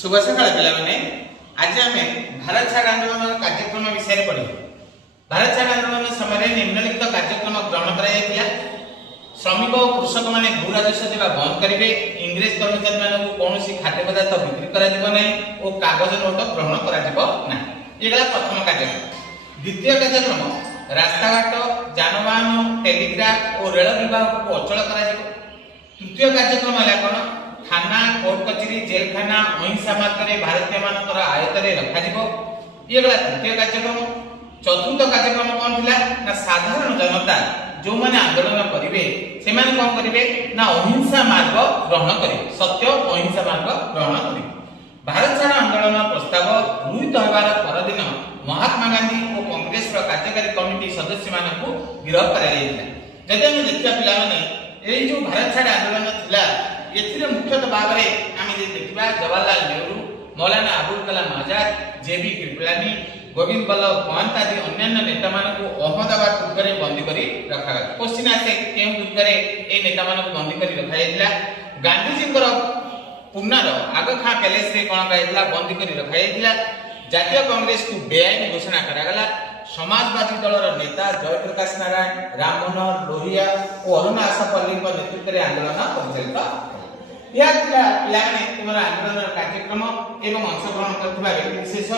शुभ सकाळ पिलाने आज आम भारत छाड़ आंदोलन कार्यक्रम विषय पढ़। भारत छाड़ आंदोलन समय निम्नलिखित कार्यक्रम ग्रहण कर श्रमिक और कृषक मैंने भू राजस्व देवा बंद करेंगे, इंग्रेज कर्मचारी मानक कौन खाद्य पदार्थ बिक्री कर कागज नोट ग्रहण कर प्रथम कार्यक्रम। द्वितीय कार्यक्रम रास्ताघाट जानवाहन टेलीग्राफ और रेल विभाग को अचल कर। तृतीय कार्यक्रम है कौन थाना कोर्ट कचेरी जेल खाना अहिंसा मार्ग भारतीय मानकर आयत रखा ये गला तृतीय कार्यक्रम। चतुर्थ कार्यक्रम कौन थी साधारण जनता जो मैंने आंदोलन करेंगे से कौन करेंगे ना अहिंसा मार्ग ग्रहण करेंगे, सत्य अहिंसा मार्ग ग्रहण करेंगे। भारत छाड़ आंदोलन प्रस्ताव गृहीत होबार परदिन महात्मा गांधी और कांग्रेस कार्यकारी कमिटी सदस्य मानक गिरफ्त कर। जदि आम देखा पिलाने जो भारत छाड़ आंदोलन थिला एथिरे मुख्यतः भाव में आम देखा जवाहरलाल नेहरू, मौलाना अबुल कलाम आजाद, जेबी कृपलानी, गोविंद बल्लभ पंत आदि अन्य नेता मानक अहमदाबाद दुर्ग में बंदी कर रखा। क्वेश्चन आसे केउ दुर्ग ए नेता मानक बंदी कर रखा जायतिला। गांधीजी पुनार आग खां पैलेस रे कोन गायतिला बंदी कर रखा जायतिला। जातीय कांग्रेस को बेआईन घोषणा करागला। समाजवादी दलर नेता जयप्रकाश नारायण, राम मनोहर लोहिया और अरुणा आशापल्ली नेतृत्व में आंदोलन परिचालित यह तुम आंदोलन कार्यक्रम एवं अंशग्रहण करथिबा व्यक्ति विशेष।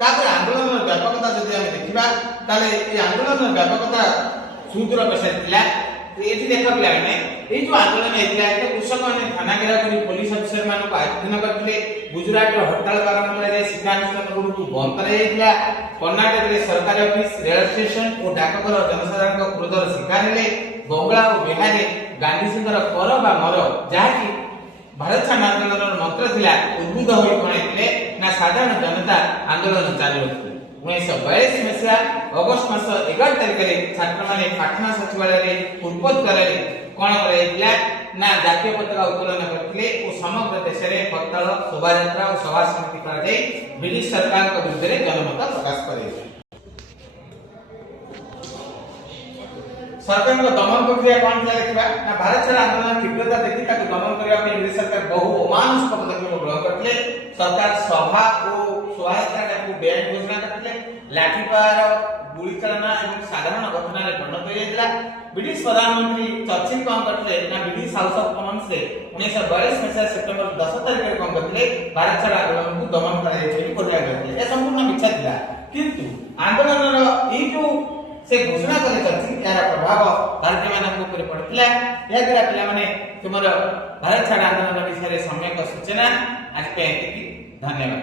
तापर आंदोलन व्यापकता जदि हम देखिबा ताले ए आंदोलन व्यापकता सुदूर प्रसारित एठी देखा पिलाने ए जो आंदोलन हेतिला ए कृषक माने थाना घेराव करी पुलिस अफिसर मानको आयोजन करथिले। गुजरात रो हड़ताल कारण रे शिक्षानुष्ठान गुरु बंद कर हेतिला। कर्नाटक रे सरकारी ऑफिस, रेल स्टेशन और डाकघर जनसाधारण को क्रोधर शिकार हेले। बंगला और बिहार रे गांधीजींकर कर बा मर जाकी भारत छाड़ आंदोलन मंत्र थिला उद्बुद्ध होई कोणे ना साधारण जनता आंदोलन चालू रखिले। 1942 मसीहा अगस्त मास 11 तारिख रे छात्र माने पाटना सचिवालय रे पूर्वोत्तर रे कोन कराइला ना जातीय पताका उत्तोलन करथिले और समग्र देश रे हड़ताल, शोभायात्रा और सभा समिति करा जाय ब्रिटिश सरकार को विरुद्ध रे जनमत प्रकाश करे। सरकार को दमन प्रक्रिया कौन था देखा ना भारत छाड़ आंदोलन तीव्रता देखी दमन करने इंग्रेज सरकार बहु अमानुष पदक्षेप ग्रहण करते। सरकार सभा और शोभायात्रा को बैन घोषणा करते। लाठीप्रहार, गुली चालना और साधारण घटना परिणत होता। ब्रिटिश प्रधानमंत्री चर्चिल कौन करते ना ब्रिटिश हाउस ऑफ कॉमन्स रे 1942 मसीहा सेप्टेम्बर 10 तारिख रे कौन करते भारत छाड़ आंदोलन को दमन कर संपूर्ण मिछा था। किंतु आंदोलन ये जो से घोषणा करे यार प्रभाव भारतीय मानक ऊपर पड़ता। या द्वारा पिला माने तुमर भारत छाड़ आंदोलन विषय सम्यक सूचना आज पे धन्यवाद।